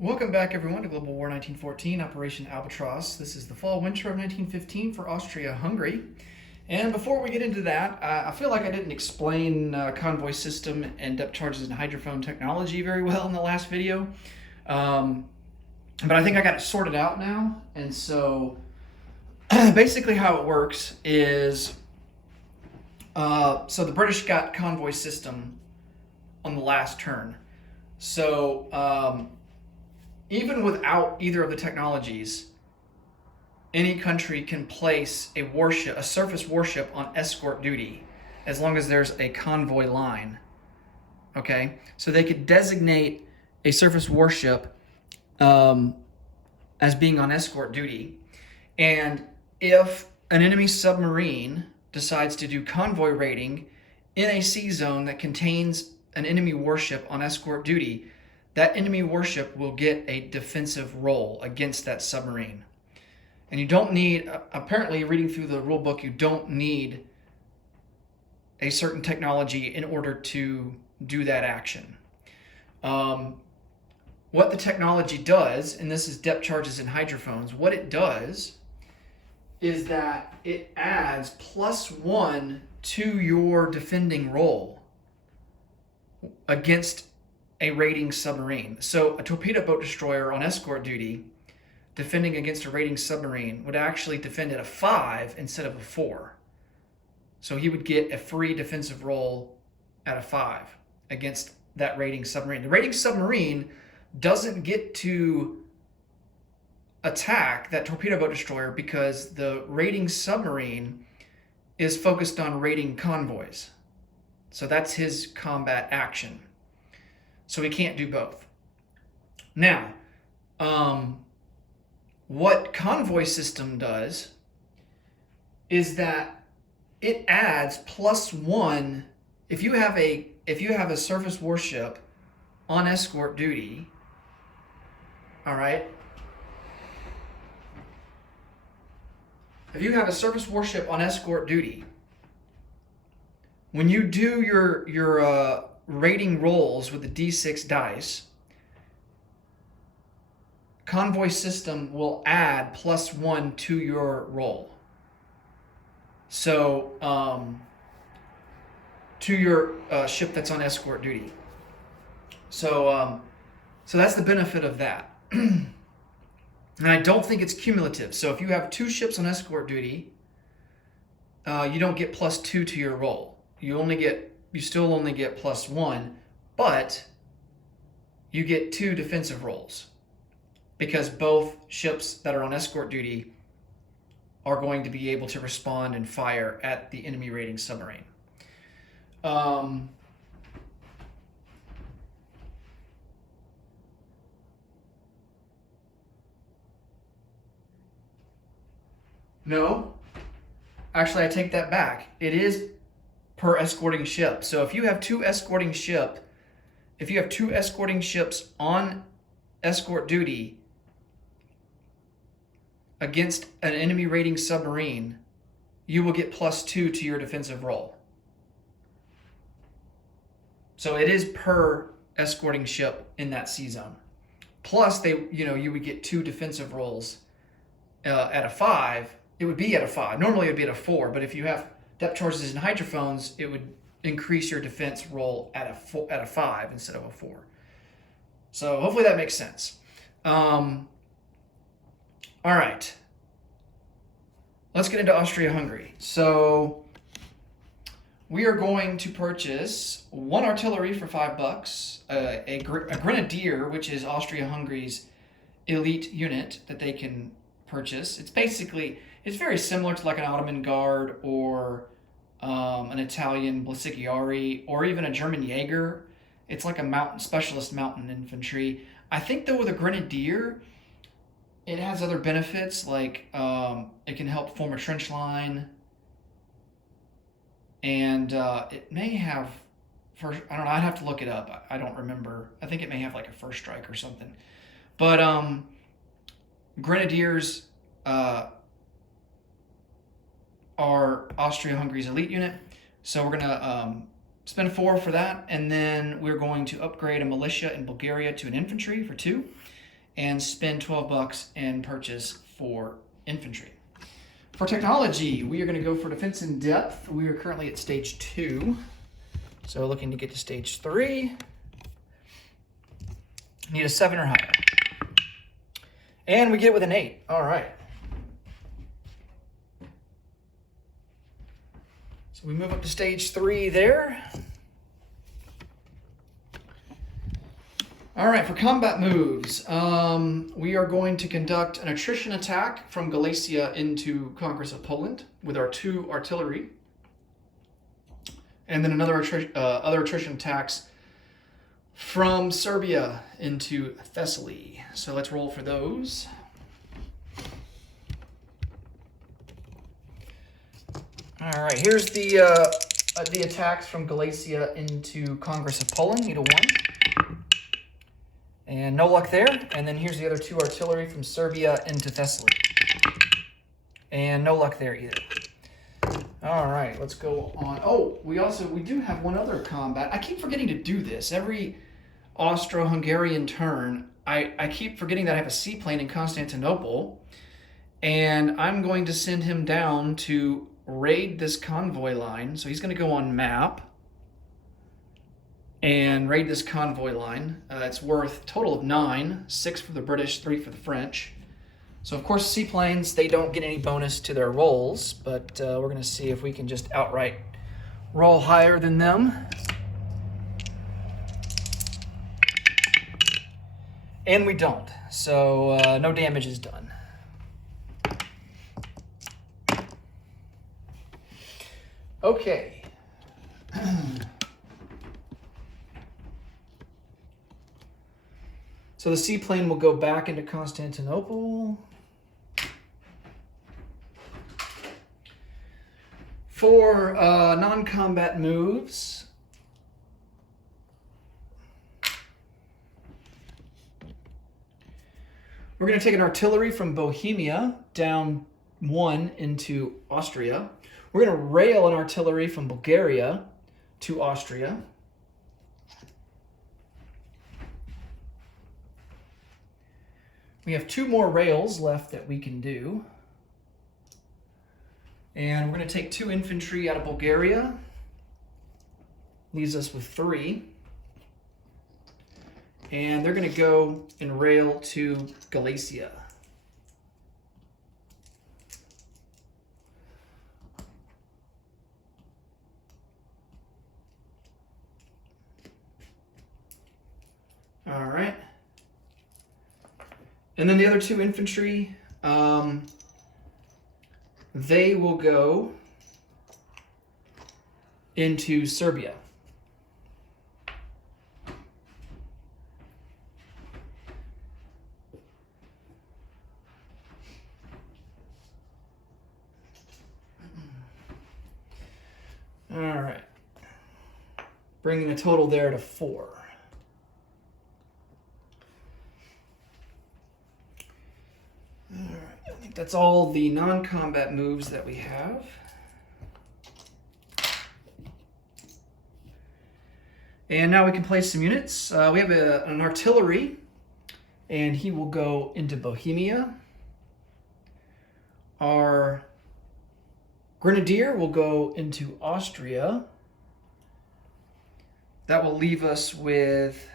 Welcome back, everyone, to Global War 1914, Operation Albatross. This is the fall-winter of 1915 for Austria-Hungary. And before we get into that, I feel like I didn't explain convoy system and depth charges and hydrophone technology very well in the last video. But I think I got it sorted out now. And so basically how it works is, so the British got convoy system on the last turn. So even without either of the technologies, any country can place a warship, a surface warship, on escort duty as long as there's a convoy line. Okay, so they could designate a surface warship as being on escort duty, and if an enemy submarine decides to do convoy raiding in a sea zone that contains an enemy warship on escort duty, that enemy warship will get a defensive role against that submarine. And you don't need, apparently reading through the rule book, you don't need a certain technology in order to do that action. What the technology does, and this is depth charges and hydrophones, what it does is that it adds +1 to your defending role against a raiding submarine. So a torpedo boat destroyer on escort duty defending against a raiding submarine would actually defend at a 5 instead of a 4. So he would get a free defensive role at a 5 against that raiding submarine. The raiding submarine doesn't get to attack that torpedo boat destroyer because the raiding submarine is focused on raiding convoys. So that's his combat action. So we can't do both. Now, what convoy system does is that it adds +1. If you have a surface warship on escort duty, all right. If you have a surface warship on escort duty, when you do your rating rolls with the D6 dice, convoy system will add +1 to your roll. So to your ship that's on escort duty. So that's the benefit of that. And I don't think it's cumulative. So if you have 2 ships on escort duty, you don't get +2 to your roll. You still only get +1, but you get 2 defensive rolls because both ships that are on escort duty are going to be able to respond and fire at the enemy raiding submarine. No, actually I take that back. It is per escorting ship. So if you have 2 escorting ships on escort duty against an enemy raiding submarine, you will get +2 to your defensive roll. So it is per escorting ship in that sea zone. Plus you would get 2 defensive rolls at a 5. It would be at a 5. Normally it would be at a 4, but if you have depth charges and hydrophones, it would increase your defense roll at a 5 instead of a 4. So hopefully that makes sense. All right. Let's get into Austria-Hungary. So we are going to purchase 1 artillery for $5, a grenadier, which is Austria-Hungary's elite unit that they can purchase. It's very similar to like an Ottoman Guard or an Italian Blasigiari or even a German Jaeger. It's like a specialist mountain infantry. I think though with a grenadier, it has other benefits, like it can help form a trench line, and it may have first. I don't know. I'd have to look it up. I don't remember. I think it may have like a first strike or something. But grenadiers are Austria-Hungary's elite unit. So we're going to spend 4 for that, and then we're going to upgrade a militia in Bulgaria to an infantry for 2. and spend 12 bucks and purchase 4 infantry. For technology, we are going to go for defense in depth. We are currently at stage 2. So looking to get to stage 3. Need a 7 or higher. And we get it with an 8. All right. So we move up to stage 3 there. All right, for combat moves, we are going to conduct an attrition attack from Galicia into Congress of Poland with our 2 artillery. And then another other attrition attacks from Serbia into Thessaly. So let's roll for those. All right, here's the attacks from Galicia into Congress of Poland. Need a 1. And no luck there. And then here's the other 2 artillery from Serbia into Thessaly. And no luck there either. All right, let's go on. Oh, we do have one other combat. I keep forgetting to do this. Every Austro-Hungarian turn, I keep forgetting that I have a seaplane in Constantinople. And I'm going to send him down to raid this convoy line. So he's going to go on map and raid this convoy line. It's worth a total of 9, 6 for the British, 3 for the French. So of course seaplanes, they don't get any bonus to their rolls, but we're going to see if we can just outright roll higher than them. And we don't, so no damage is done. Okay. So the seaplane will go back into Constantinople. For non-combat moves, we're going to take an artillery from Bohemia down 1 into Austria. We're going to rail an artillery from Bulgaria to Austria. We have 2 more rails left that we can do. And we're going to take 2 infantry out of Bulgaria. Leaves us with 3. And they're going to go and rail to Galicia. All right. And then the other 2 infantry, they will go into Serbia. All right. Bringing the total there to 4. I think that's all the non-combat moves that we have. And now we can place some units. We have an artillery, and he will go into Bohemia. Our grenadier will go into Austria. That will leave us with...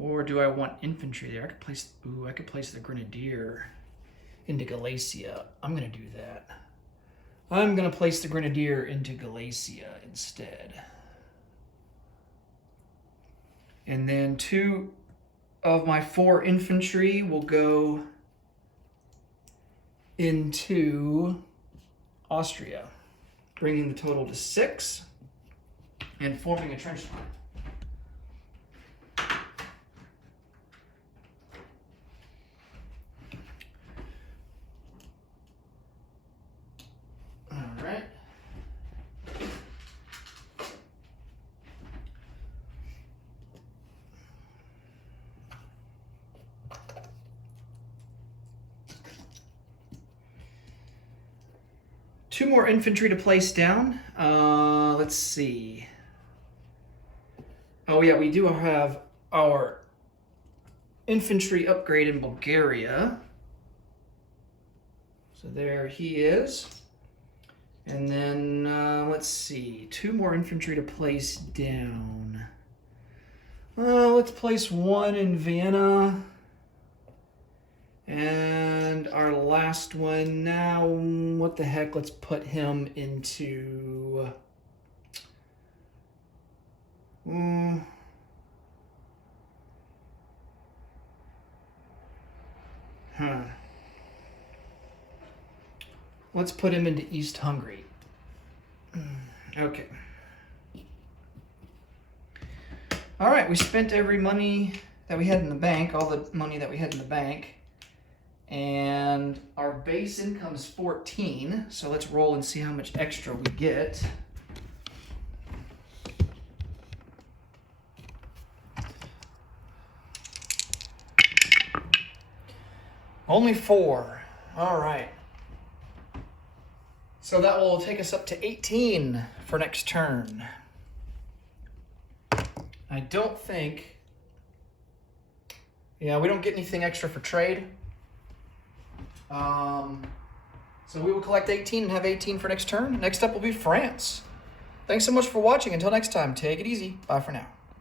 Or do I want infantry there? I could place the grenadier into Galicia. I'm going to do that. I'm going to place the grenadier into Galicia instead. And then 2 of my 4 infantry will go into Austria, bringing the total to 6 and forming a trench line. Two more infantry to place down. Let's see. Oh yeah, we do have our infantry upgrade in Bulgaria. So there he is. And then, let's see, 2 more infantry to place down. Let's place 1 in Vienna. And our last one now, what the heck, let's put him into... Let's put him into East Hungary. Okay. All right, we spent every money that we had in the bank, all the money that we had in the bank. And our base income is 14, so let's roll and see how much extra we get. Only 4. All right. So that will take us up to 18 for next turn. I don't think... Yeah, we don't get anything extra for trade. So we will collect 18 and have 18 for next turn. Next up will be France. Thanks so much for watching. Until next time, take it easy. Bye for now.